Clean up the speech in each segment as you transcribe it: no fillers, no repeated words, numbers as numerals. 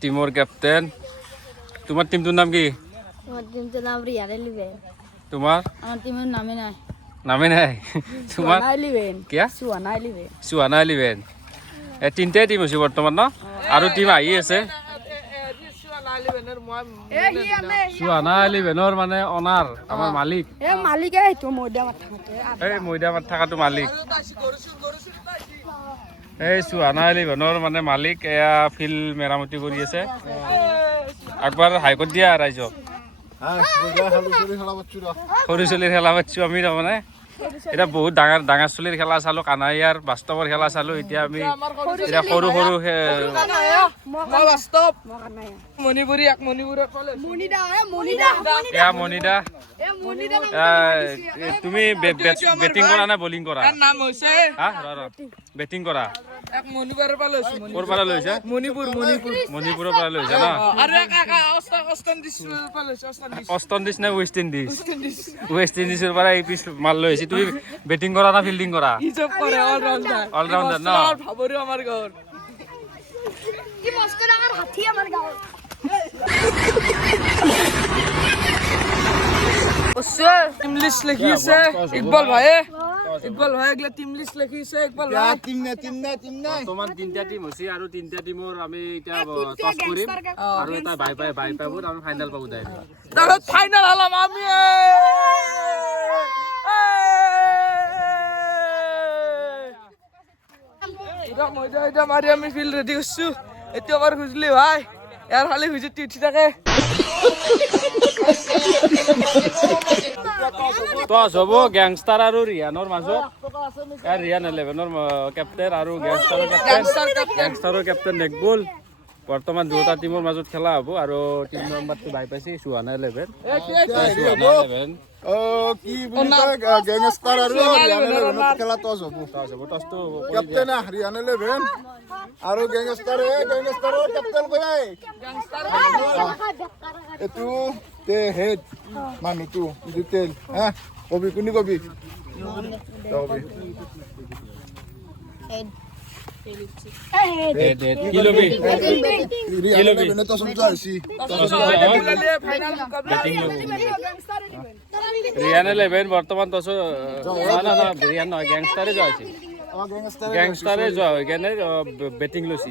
টিমৰ কেপ্টেইন তোমাৰ টিমটোৰ নাম কি আমাৰ টিমটাৰ নাম ৰিয়ান এলিভেন তোমাৰ আমাৰ টিমেৰ নামে নাই নামে নাই তোমাৰ এলিভেন কিয়া সুয়ানা এলিভেন সুৱানা ইলেভেন তিনিটাই টিম হৈছে বৰ্তমান ন আৰু টিম আহি আছে সুৱানা ইলেভেনৰ মানে অনাৰ আমাৰ মালিক মালিকে এইটো ময়দা মাথা এই মৈদামত থকাটো মালিক এই সুৱানা ইলেভেনৰ মানে মালিক এয়া ফিল্ড মেৰামতি কৰি আছে একবাৰ হাইকোৰ্ট দিয়া ৰাইজক সৰু চলিৰ খেলা পাতিছোঁ আমি তাৰমানে এতিয়া বহুত ডাঙৰ ডাঙৰ চলিৰ খেলা চালোঁ কানাইয়াৰ বাস্তৱৰ খেলা চালোঁ এতিয়া আমি এতিয়া সৰু সৰু এয়া মনিদা তুমি বেটিং কৰা নে বলিং কৰা বেটিং কৰা ক'ৰ পৰা লৈছা মণিপুৰৰ পৰা লৈছা ন ৱেষ্ট ইণ্ডিজ নে ৱেষ্ট ইণ্ডিজ ৱেষ্ট ইণ্ডিজৰ পৰা এই পিছ মাল লৈ আহিছে তুমি বেটিং কৰা না ফিল্ডিং কৰা অলৰাউণ্ডাৰ ন টিম লিষ্ট লিখি আছে ইকবাল ভাইয়ে এগলা টিম লিষ্ট লিখি আছে ইকবাল ভাই টিম নাই বৰ্তমান তিনিটা টিম হৈছে আৰু তিনিটা টিমৰ আমি এতিয়া টছ কৰিম আৰু এটা বাই পাব আমি ফাইনেল পাব দাই তাহলে ফাইনাল হলাম আমি এটা মজা এটা মারি আমি ফিল্ড রেডি করছু এতে আমার খুঁজলি ভাই ইয়ার খালি খুঁজে উঠি থাকে টছ হ'ব গেংষ্টাৰ আৰু ৰিয়ানৰ মাজত ৰিয়ান ইলেভেনৰ কেপ্টেইন আৰু গেংষ্টাৰৰ কেপ্টেইন নেকবুল বৰ্তমান দুটা টিমৰ মাজত খেলা হ'ব আৰু টিম নম্বৰটো বাই পাইছে সুৱানা ইলেভেন কি বুলি কয় গেংষ্টাৰ আৰু খেলা টছ হ'ব টছটো কেপ্টেইন হৰিয়ানা ইলেভেন আৰু গেংষ্টাৰৰ কেপ্টেইন কৈ এইটো হেড মানুহটো ডিটেইল হা কবি কোনি কবি ৰিয়ান ইলেভেন বৰ্তমান টছ ৰিয়ান নহয় গেংষ্টাৰে যোৱা হৈছে গেংষ্টাৰে যোৱা হৈ কেনে বেটিং লৈছে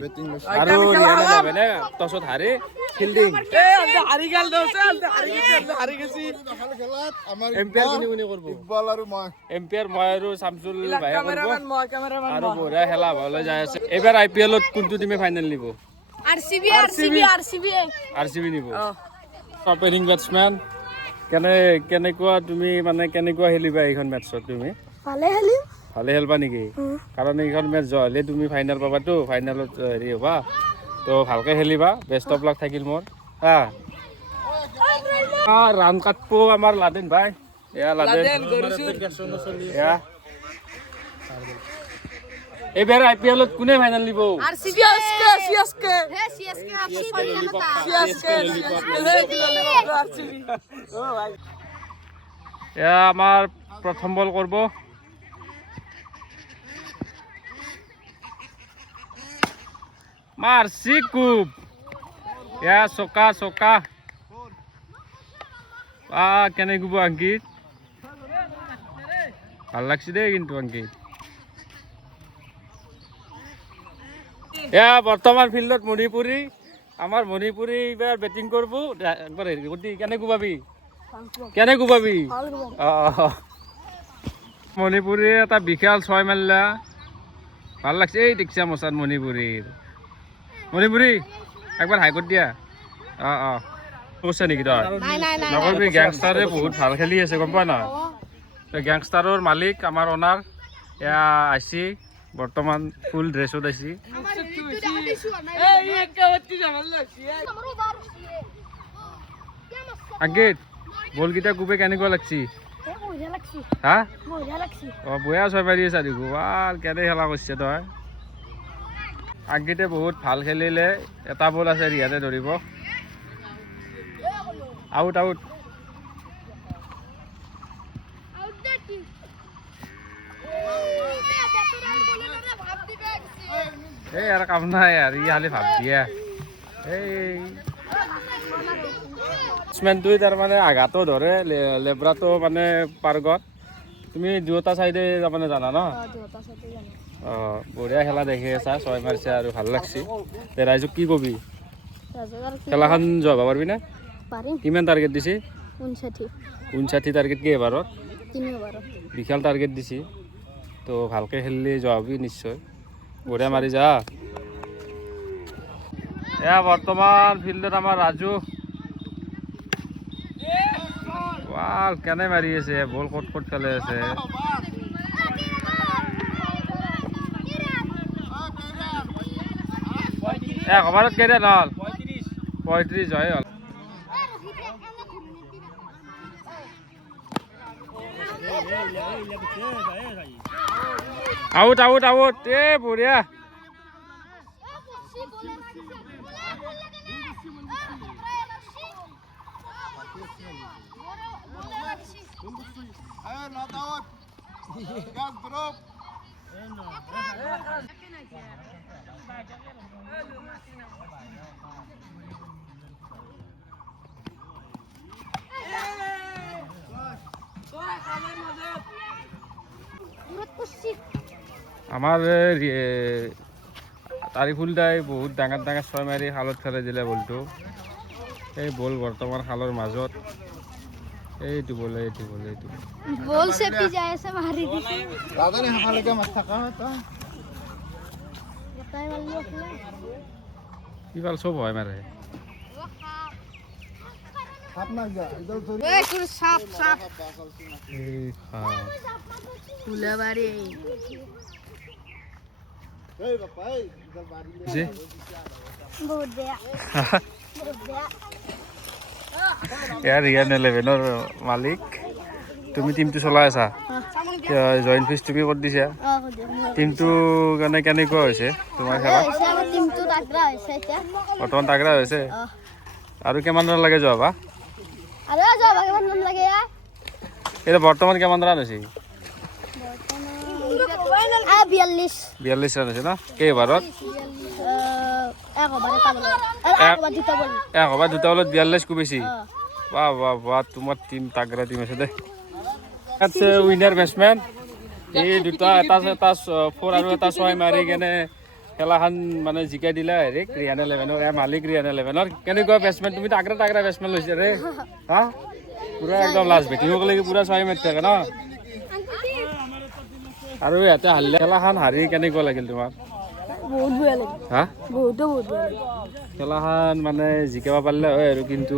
আৰু ৰিয়ান ইলেভেনে টছত হাৰি ফিল্ডিং এম্পায়াৰ কোনে কৰিব এম্পায়াৰ মই আৰু শামছুল ভাইয়ে কৰিব আৰু বঢ়িয়া খেলা হ'বলৈ যাই আছে এইবাৰ IPL-ত কোনটো টিমে ফাইনেল নিব RCB নিব অপেনিং বেটছমেন কেনেকুৱা তুমি মানে কেনেকুৱা খেলিবা এইখন মেটছত তুমি ভালে খেলবা নেকি কাৰণ এইখন মেটচ হ'লে তুমি ফাইনেল পাবাতো ফাইনেলত হেৰি হ'বা তো ভালকে খেলিবা বেষ্ট অফ লাক থাকিল মোৰ ৰান কাটব আমাৰ লাদেন ভাই এয়া লাদেন এয়া এইবাৰ IPL-ত কোনে ফাইনেল নিব এয়া আমাৰ প্ৰথম বল কৰিব মাৰছি কুব এয়া চকা কেনে গুব অংকিত ভাল লাগছে দেই কিন্তু অংকিত এয়া বৰ্তমান ফিল্ডত মণিপুৰী আমাৰ মণিপুৰী এইবাৰ বেটিং কৰিব একবাৰ হেৰি কৰি কেনে কোবাবি মণিপুৰী এটা বিশাল 6 মাৰিলা ভাল লাগছে এই দেখিছা মচাত মণিপুৰী একবাৰ হাইকোৰ্ট দিয়া কৈছে নেকি তই নকৰবি গেংষ্টাৰে বহুত ভাল খেলি আছে গম পোৱা নহয় গেংষ্টাৰৰ মালিক আমাৰ অনাৰ এয়া আহিছে বৰ্তমান ফুল ড্ৰেছত আহিছে আংকিত বলকেইটা কোবে কেনেকুৱা লাগছি হা বয়া 6 মাৰি আছা দেখো কেনে খেলা কৰিছে তই আংকিতে বহুত ভাল খেলিলে এটা বল আছে ৰিয়ানে ধৰিব আউট এই আৰু কাম নাই আৰু ই খালি ভাব দিয়া এই বেটছমেনটোৱে তাৰমানে আঘাতো ধৰে লেব্ৰাটো মানে পাৰ্গত তুমি দুয়োটা চাইডে তাৰমানে জানা ন অঁ বঢ়িয়া খেলা দেখি আছা 6 মাৰিছে আৰু ভাল লাগছি তে ৰাইজক কি কবি খেলাখন যোৱাব পাৰিবি না কিমান টাৰ্গেট দিছে 59 টাৰ্গেট কি এবাৰত বিশাল টাৰ্গেট দিছে তো ভালকৈ খেলিলে যোৱাবি নিশ্চয় বঢ়িয়া মাৰি যা এয়া বৰ্তমান ফিল্ডত আমাৰ ৰাজু ৱাল কেনে মাৰি আছে বল ক'ত ক'ত খেলে আছে এক অভাৰত কেইটা হ'ল 35 হয় হ'ল আউট আউট আউট এ বঢ়িয়া আমাৰ তাৰিফুল দাই বহুত ডাঙৰ ডাঙৰ 6 মাৰি খালত ফেলাই দিলে বলটো এই বল বৰ্তমান খালৰ মাজত এইটো বল বল চেপি যায় আছে মাৰি দিছে দাদানে হাফালেকে মাছ থাকা তো গটাই মাৰি আছে কিবাল চব হয় মাৰে সাপ না যা ইদল ধরি এই তোর সাপ এই খা ফুলাবাড়ি এই বাপা এই ইদল বাড়ি জি বহুত বেয়া বহুত বেয়া ইয়াৰ ৰিয়ান 11ৰ মালিক তুমি টিমটো চলাই আছা জইন ফিজ তুমি ক'ত দিছা টিমটো কাৰণে কেনেকুৱা হৈছে তোমাৰ খেলা টিমটো তাগৰা হৈছে এতিয়া বৰ্তমান তাগৰা হৈছে আৰু কিমান ৰান লাগে যোৱাবা আৰু যাবা কিমান নাম লাগে এতিয়া বৰ্তমান কিমান ৰান হৈছে 42 ৰান হৈছে ন কেইবাৰত এক অভাৰ দুটা বলত 42 কোবেছি বাহ বাহ বাহ তোমাৰ টিম তাগৰা টিম আছে দে আছে উইনাৰ বেটছমেন এই দুটা এটা 4 আৰু এটা 6 মাৰি কেনে খেলাখন মানে জিকাই দিলা হেৰি ৰিয়ান 11ৰ মালিক ৰিয়ান 11ৰ কেনেকুৱা বেটছমেন তুমি তাগৰা বেটছমেন লৈছা ৰে হা পুৰা একদম লাষ্ট বেটিং কৰিলে পুৰা 6 মাৰি থাকে ন আৰু ইয়াতে হাৰিলে খেলাখন হাৰি কেনেকুৱা লাগিল তোমাৰ বহুত বেয়া লাগে হা বহুত বেয়া লাগে খেলাখন মানে জিকাব পাৰিলে হয় আৰু কিন্তু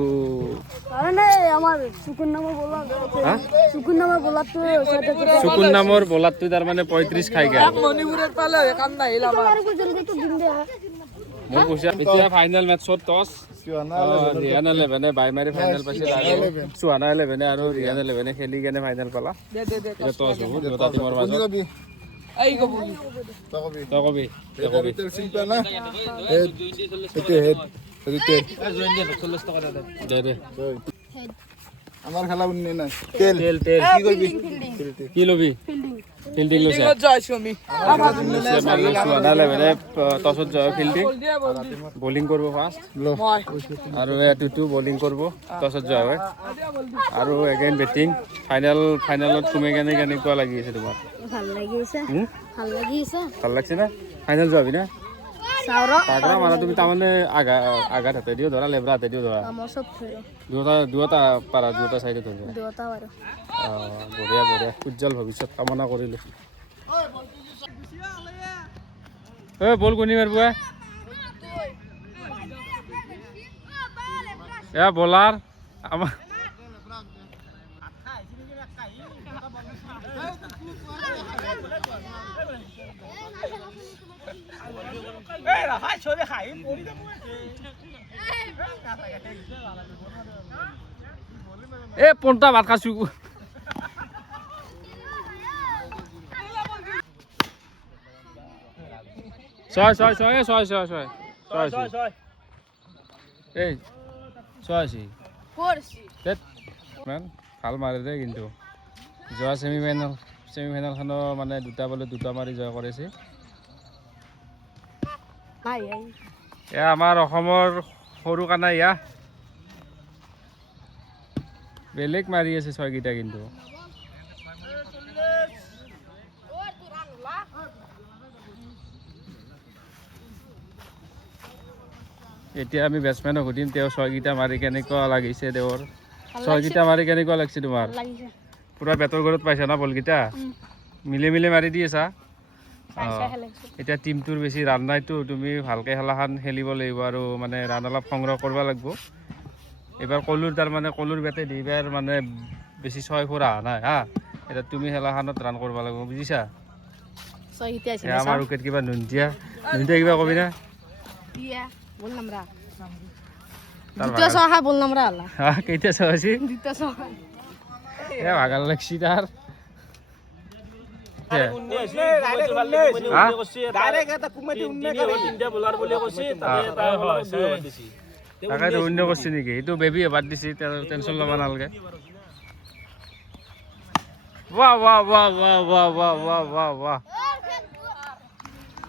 মানে আমাৰ সুকুন নামৰ বলাৰটো তাৰমানে 35 খাই গ'ল মণিপুৰত পালে কাম নাহিল আমাৰ মোৰ কৈছে এতিয়া ফাইনেল মেটছত টছ ৰিয়ান 11 বাই মাৰি ফাইনেল পাইছিল আৰু চুহানা 11 আৰু ৰিয়ান 11 খেলি কেনে ফাইনেল পালা এতিয়া টছ হ'ব দুটা টিমৰ মাজত এই কবুল তই কবি তেল চিম্পল না হেড এতে হেড এতে দে দে আমার খেলা উন্নে না তেল তেল তেল কি করবি কি লবি ফিল্ডিং লৈছে যাইছো আমি চুহানা 11 টছত যায় ফিল্ডিং বলিং কৰিব ফাৰ্ষ্ট মই আৰু এটুটু বলিং কৰিব টছত যায় হয় আৰু এগেইন বেটিং ফাইনেলত তুমি কেনেকুৱা লাগি আছে তোমাৰ ভাল লাগিছে ভাল লাগছে না ফাইনেল যাবি না চাউৰ তাগৰা মানে তুমি তাৰমানে আঘাত হাতে দিও ধৰা লেবৰা হাতে দিও ধৰা আমাৰ চব ফেৰো দুটা পাৰা দুটা চাইডে ধৰি দুটা বাৰু বঢ়িয়া উজ্জ্বল ভৱিষ্যত কামনা কৰিলোঁ বল কোনি মাৰিব এয়া বলাৰ আমাৰ পন্টা ভাত খাইছো ছয় ভাল মাৰে দেই কিন্তু যোৱা ছেমিফাইনেলখনৰ মানে দুটা বলে দুটা মাৰি জয় কৰিছে এয়া আমাৰ অসমৰ সৰু কানাইয়া বেলেগ মাৰি আছে ছয়কেইটা কিন্তু এতিয়া আমি বেটছমেনক সুধিম তেওঁ ছয়কেইটা মাৰি কেনেকুৱা লাগিছে তেওঁৰ ছয়কেইটা মাৰি কেনেকুৱা লাগিছে তোমাৰ পুৰা বেটৰ ঘৰত পাইছা না বলকেইটা মিলে মিলে মাৰি দি আছা এতিয়া টিমটোৰ বেছি ৰান নাইতো তুমি ভালকৈ খেলাখন খেলিব লাগিব আৰু মানে ৰান অলপ সংগ্ৰহ কৰিব লাগিব এইবাৰ কলুৰ তাৰমানে কলুৰ বেটে দি এইবাৰ মানে বেছি ছয় ফোৰ অহা নাই হা এতিয়া তুমি খেলাখনত ৰান কৰিব লাগিব বুজিছা আমাৰ উইকেট কিবা নুনটিয়া কিবা কবি না কেইটা ছয় আছে ভাগাল লাগছি তাৰ তাকে অন্য কৰিছে নেকি এইটো বেবীয়ে বাদ দিছে টেনশ্যন ল'ব নালাগে ৱাহ ৱাহ ৱাহ ৱাহ ৱাহ ৱাহ ৱাহ ৱাহ ৱাহ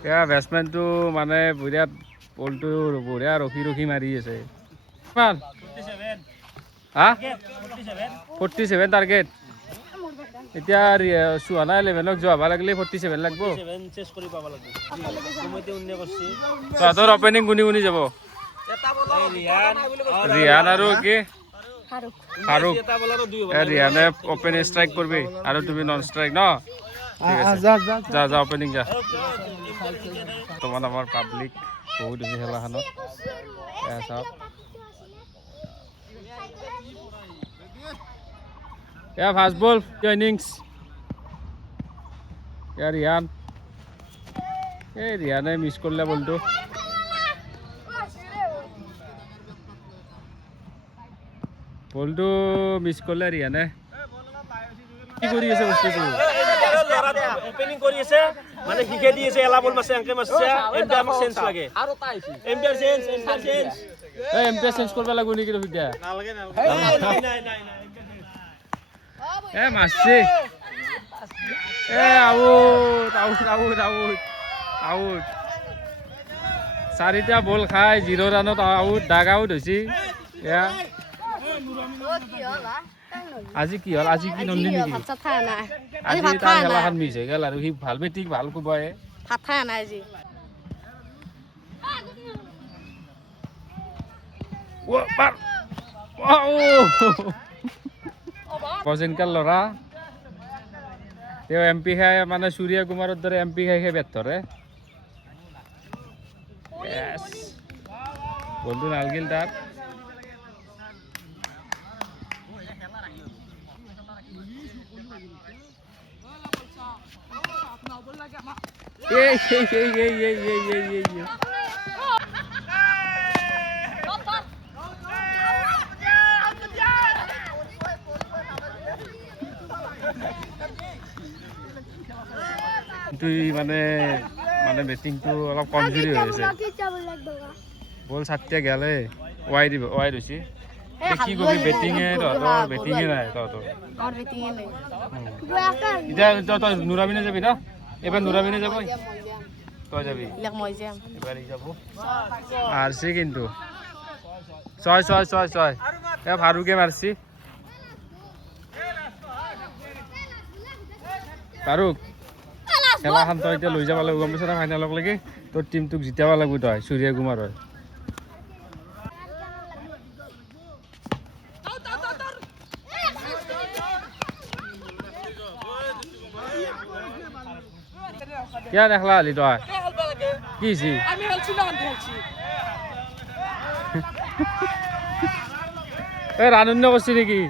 এয়া বেটছমেনটো মানে বিৰাট বলটো বঢ়িয়া ৰখি ৰখি মাৰি আছে কিমান হা 47 টাৰ্গেট এতিয়া চুহানা 11ক যোৱাব লাগিলে 47 লাগব তহঁতৰ অপেনিং কোনে কোনে যাব ৰিয়ান আৰু কি ফাৰুক ৰিয়ানে অপেন ষ্ট্ৰাইক কৰবি আৰু তুমি নন ষ্ট্ৰাইক ন যা যা অপেনিং যা বৰ্তমান আমাৰ পাব্লিক বহুত হৈছে খেলাখনত চাওক এয়া ফাৰ্ষ্ট বল ইনিংছ এয়া ৰিয়ান এই ৰিয়ানে মিছ কৰিলে বলটো মিছ কৰিলে ৰিয়ানে কি কৰি আছে বস্তুটো ওপেনিং কৰি আছে মানে হিকে দি আছে এলা বল মাছে আংকে মাছে এমপিআৰ আমাক চেঞ্জ লাগে আৰু তাই এমপিআৰ চেঞ্জ এই এমপিআৰ চেঞ্জ কৰিব লাগিব নেকি ৰহিদা নালাগে নাই এ মাছে এ out out out out out চাৰিটা বল খাই 0 ৰানত আউট ডাগ আউট হৈছে এয়া আজি কি হ'ল আজি কি নন্দি নেকি আজি তাৰ খেলাখন মিছ হৈ গ'ল আৰু সি ভাল বেটিং ভাল কোবাই ভাত খাই নাই আজি বজেনকাৰ ল'ৰা তেওঁ MP খাই মানে সূৰ্য কুমাৰৰ দৰে MP খাই বেট ধৰে বলটো নালগিল তাত মানে মানে বেটিংটো অলপ কমজোৰি হৈ আছে বল 7টা গেলে ৱাইড হৈছে কি কবি বেটিঙে তহঁতৰ বেটিঙে নাই তহঁতৰ এতিয়া তই নুৰামিনে যাবি ন এবাৰ নুৰামিনে যাব তই যাবি এবাৰ যাব মাৰছি কিন্তু 6 এ ফাৰুকে মাৰছি ফাৰুক খেলাখন তই এতিয়া লৈ যাব লাগিব গম পাইছ না ফাইনেলক লাগি তোৰ টিমটোক জিতাব লাগিব তই সূৰ্য কুমাৰ হয় কিয় দেখলা হলি তই কি হৈছে আমি হেলছি না হেলছি এই ৰানুন্য কৰিছি নেকি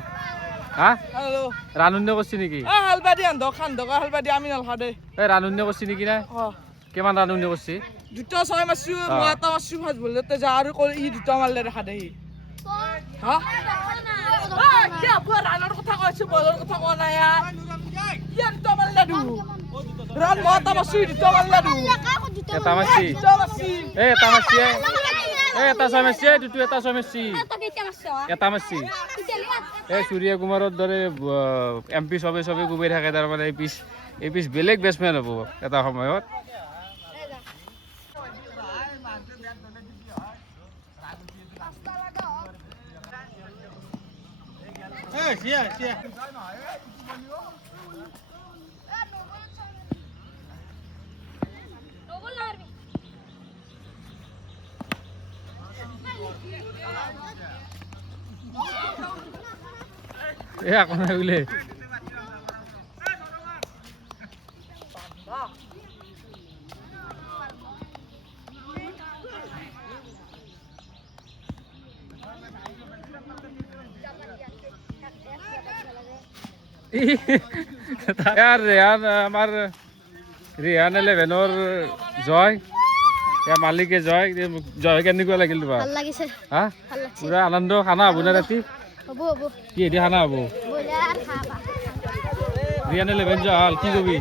হা হ্যালো ৰানুন্য কৰিছি নেকি হালবাদি খান্দকা হালবাদি আমি নালখা দে এই ৰানুন্য কৰিছি নেকি না কিমান ৰানুন্য কৰিছি দুটা ছয় মারছি মই এটা মারছি ফাজ বলতে যা আর ই দুটা মারলে দেখা দেই হ্যাঁ কি আপুর রানার কথা কইছে বলার কথা কোয়া না यार কি দুটা মারলে দু রান মতা মারছি দুটা মারলে দু এটা মারছি এই এটা মারছি এই এটা ছয় মারছি দুটো এটা ছয় মারছি এটা মারছি এই সূৰ্য কুমাৰৰ দৰে MP সবে গুবাই থাকে তাৰ মানে এই পিছ বেলেগ বেটছমেন হ'ব এটা সময়ত এ আকৌ নাই বোলে ৰেহান আমাৰ ৰেহান 11ৰ জয় ইয়াৰ মালিকে জয় জয় কেনেকুৱা লাগিল তোমাৰ ভাল লাগিছে হা ভাল লাগছে পুৰা আনন্দ খানা হ'ব না ৰাতি হ'ব হ'ব কি এদি খানা হ'ব বইলাৰ খাবা ৰিয়ান 11 জয় কি কবি